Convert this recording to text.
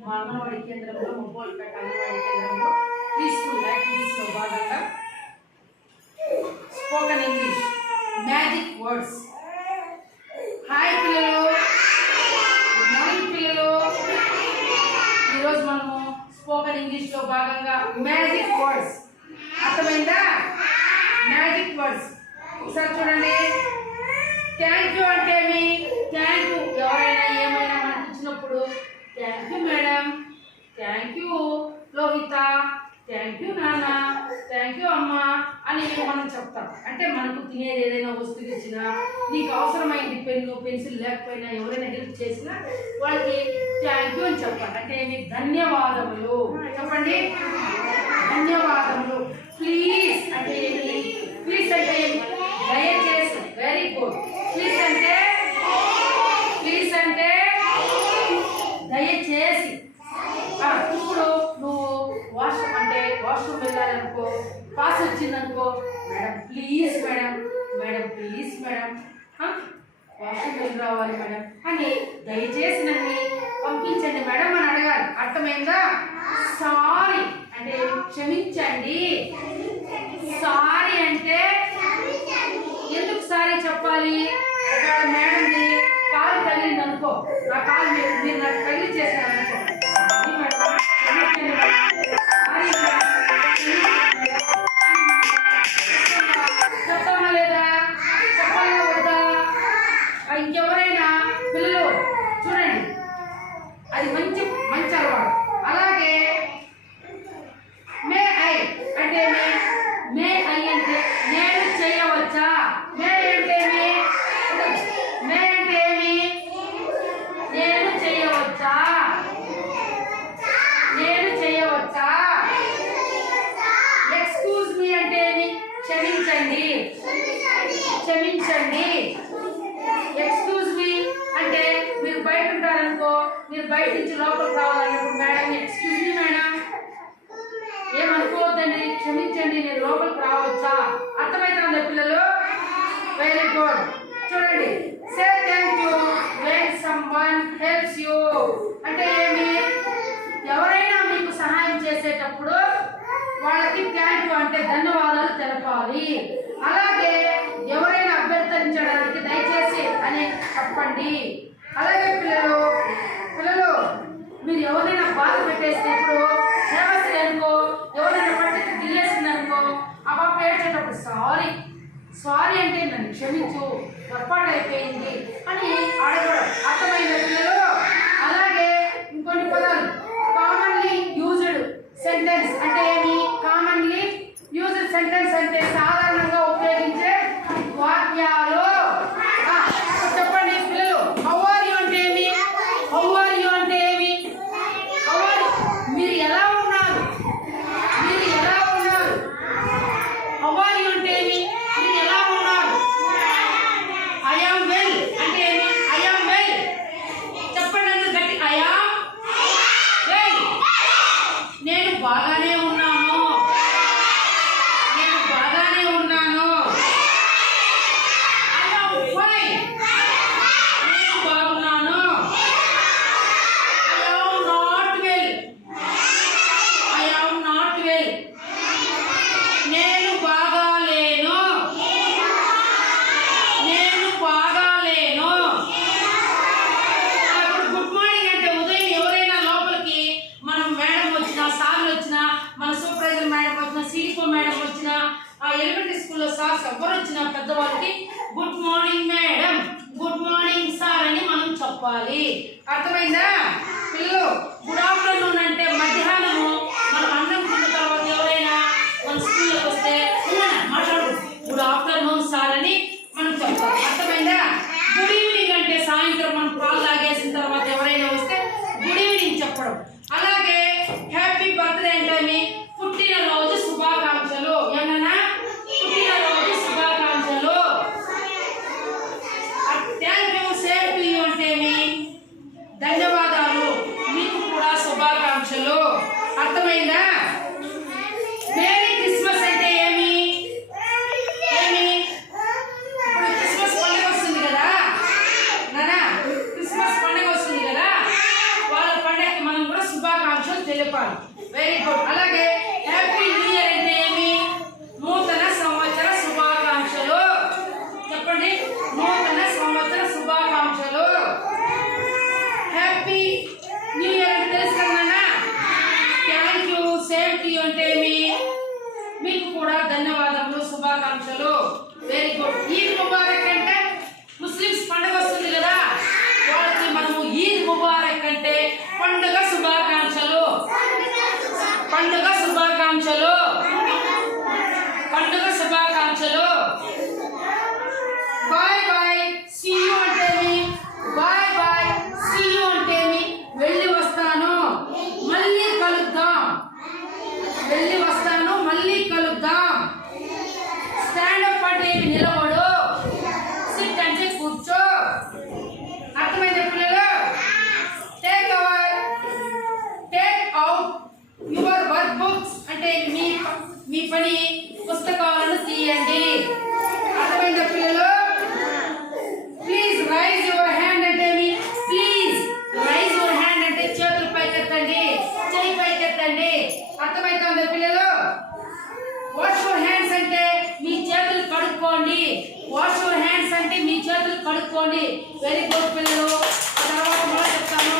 మా అంగన్వాడీ కేంద్రంలో మొబ్బోల్పేట అంగన్వాడీ కేంద్రంలో ప్రీస్కూల్ యాక్టివిటీస్లో భాగంగా spoken English magic words. Hi పిల్లలు, గుడ్ మార్నింగ్ పిల్లలు. ఈరోజు మనము స్పోకెన్ ఇంగ్లీష్లో భాగంగా మ్యాజిక్ వర్డ్స్, అర్థమైందా? మ్యాజిక్ వర్డ్స్ ఒకసారి చూడండి. థ్యాంక్ యూ అంటే మీ థ్యాంక్ యూ, ఎవరైనా ఏమైనా మనకి ఇచ్చినప్పుడు thank you madam, thank you Lohita, thank you నాన్న, థ్యాంక్ యూ అమ్మ అని మనం చెప్తాం. అంటే మనకు తినేది ఏదైనా వస్తువు ఇచ్చినా, నీకు అవసరమైంది పెన్ను పెన్సిల్ లేకపోయినా ఎవరైనా హెల్ప్ చేసినా వాళ్ళకి థ్యాంక్ యూ అని చెప్పాలి. అంటే మీకు ధన్యవాదములు చెప్పండి. ధన్యవాదములు. ప్లీజ్ అంటే ఏంటి? ప్లీజ్ అంటే దయచేసి, వెరీ గుడ్. ప్లీజ్ అంటే దయచేసి. ఇప్పుడు నువ్వు వాష్రూమ్ అంటే వాష్రూమ్ వెళ్ళాలనుకో, పాస్ వచ్చిందనుకో, madam please madam, madam please madam, washroom వెళ్ళి రావాలి మేడం అని దయచేసి నన్ను పంపించండి మేడం అని అడగాలి. అర్థమైందా? సారీ అంటే క్షమించండి. సారీ అంటే ఎందుకు సారీ చెప్పాలి? మేడంని కాలు తగిలింది అనుకో, నా కాలు మీరు నాకు తగిలి చేశారు అనుకో, చెప్పాలా లేదా? చెప్పాలా వద్దా? ఇంకెవరైనా పిల్లలు చూడండి, అది మంచి మంచి అలవాటు. అలాగే మే ఐ అంటే మే ఐ అంటే నేను చేయవచ్చా? మే అంటే మే అంటే ఏమి? నేను చేయవచ్చా? నేను చేయవచ్చా? ఎక్స్క్యూజ్ మీ అంటే ఏమి? క్షమించండి, క్షమించండి. ఎక్స్క్యూజ్ మీ అంటే మీరు బయట ఉంటారనుకో, మీరు బయట నుంచి లోపలికి రావాలన్నప్పుడు మేడం ఎక్స్క్యూజ్ మీ మేడం, ఏమనుకోవద్దండి, క్షమించండి, నేను లోపలికి రావచ్చా? అర్థమవుతుందా పిల్లలు? Very good. చూడండి, say thank you when someone helps you అంటే ఏమి? ఎవరైనా మీకు సహాయం చేసేటప్పుడు వాళ్ళకి థ్యాంక్ యూ అంటే ధన్యవాదాలు తెలపాలి. అలాగే ఎవరైనా అభ్యర్థించడానికి దయచేసి అని చెప్పండి. అలాగే పిల్లలు మీరు ఎవరైనా బాధ పెట్టేస్తే, ఇప్పుడు క్షేమశ్రీ అనుకో, ఎవరైనా పట్టుకు గిల్లేసింది అనుకో, ఆ పాప ఏడ్చేటప్పుడు సారీ సారీ అంటే నన్ను క్షమించు, పొరపాటు అయిపోయింది అని అడగడం. అర్థమైన పిల్లలు? అలాగే ఇంకొన్ని పదాలు కామన్లీ యూజ్డ్ సెంటెన్స్ అంటే ఏమి? కామన్లీ యూజ్డ్ సెంటెన్స్ అంటే సాధారణంగా ఉపయోగించే వాక్యాలు. చెప్పండి పిల్లలు. హౌ ఆర్ యు అంటే ఏమి? హౌ ఆర్ యు అంటే ఏమి? హౌ ఆర్ యు మీరు ఎలా ఉన్నారు? మీరు ఎలా ఉన్నారు? హౌ ఆర్ యు అంటే ఏమి? మీరు ఎలా ఉన్నారు? ఐ యామ్ వెల్ అంటే ఏమి? I am well. చెప్పండి అందరూ గట్టి, ఐ యామ్ వెల్. నేను బాగానే ఉన్నాను, నేను బాగానే ఉన్నాను. ఐ యామ్ ఫైన్, నేను బాగున్నాను. I am not well, I am not well. నేను బాగాలేను, నేను బాగాలేను. ఇప్పుడు గుడ్ మార్నింగ్ అంటే ఉదయం ఎవరైనా లోపలికి మనం మేడం వచ్చినా, సార్లు వచ్చినా, మన సూపర్వైజర్ మేడం వచ్చినా, సిడిపో మేడం వచ్చినా, ఆ ఎలిమెంటరీ స్కూల్లో సార్స్ ఎవరు వచ్చినా పెద్దవాళ్ళకి good morning madam, good morning sir అని మనం చెప్పాలి. అర్థమైందా పిల్లలు? గుడ్ ఆఫ్టర్నూన్ అంటే మధ్యాహ్నము మనం అన్నం తిన్న తర్వాత ఎవరైనా మన స్కూల్లోకి వస్తే మాట్లాడు గుడ్ ఆఫ్టర్నూన్ సార్ అని మనం చెప్తాం. అర్థమైందా? గుడ్ ఈవినింగ్ అంటే సాయంత్రం మనం పాలు తాగేసిన తర్వాత ఎవరైనా వస్తే గుడ్ ఈవినింగ్ చెప్పడం. అలాగే హ్యాపీ బర్త్డే అంటే పుట్టినరోజు శుభాకాంక్షలు. ఏమన్నా పుట్టినరోజు శుభాకాంక్షలు. Thank you same to you అంటే ధన్యవాదాలు, మీకు కూడా శుభాకాంక్షలు. అర్థమైందా? మేరీ క్రిస్మస్ అంటే ఏమి? ఇప్పుడు క్రిస్మస్ పండుగ వస్తుంది కదా నాన్న, క్రిస్మస్ పండుగ వస్తుంది కదా, వాళ్ళ పండుగకి మనం కూడా శుభాకాంక్షలు తెలిపాలి. Very good. అలాగే హ్యాపీ న్యూ ఇయర్ అంటే ఏమి? నూతన సంవత్సర శుభాకాంక్షలు. చెప్పండి, నూతన సంవత్సర శుభాకాంక్షలు. హ్యాపీ న్యూ ఇయర్ అంటే తెలుసు కదా. Thank you, same to you అంటే ఏమి? మీకు కూడా ధన్యవాదములు, శుభాకాంక్షలు. Very good. ఈద్ ముబారక్ అంటే ముస్లిమ్స్ పండుగ వస్తుంది కదా, వాళ్ళకి మనము ఈద్ ముబారక్ అంటే పండుగ శుభాకాంక్షలు. పండుగ శుభాకాంక్షలు. పండుగ శుభాకాంక్షలు. బాయ్ బాయ్ సీ యూ అంటేమి? బాయ్ బాయ్ సీ యూ అంటేమి? వెళ్ళి వస్తాను, మళ్ళీ కలుద్దాం. వెళ్ళి వస్తాను, మళ్ళీ కలుద్దాం. స్టాండ్ అప్ అంటే ఏమి? నిలబడు. సిట్ అంటే కూర్చో. అర్థమైంది పిల్లలు? Take out your work books అంటే మీ పని పుస్తకాలను తీయండి. అర్థమైంది పిల్లలు? ప్లీజ్ రైజ్ యువర్ హ్యాండ్ అంటే ఏమి? ప్లీజ్ రైజ్ యువర్ హ్యాండ్ అంటే చేతులు పైకెత్తండి, చెయ్యి పైకెత్తండి. అర్థమైంది పిల్లలు? వాష్ యువర్ హ్యాండ్స్ అంటే మీ చేతులు కడుక్కోండి. వాష్ యువర్ హ్యాండ్స్ అంటే మీ చేతులు కడుక్కోండి. వెరీ గుడ్ పిల్లలు. తర్వాత మళ్ళీ చెప్తాను.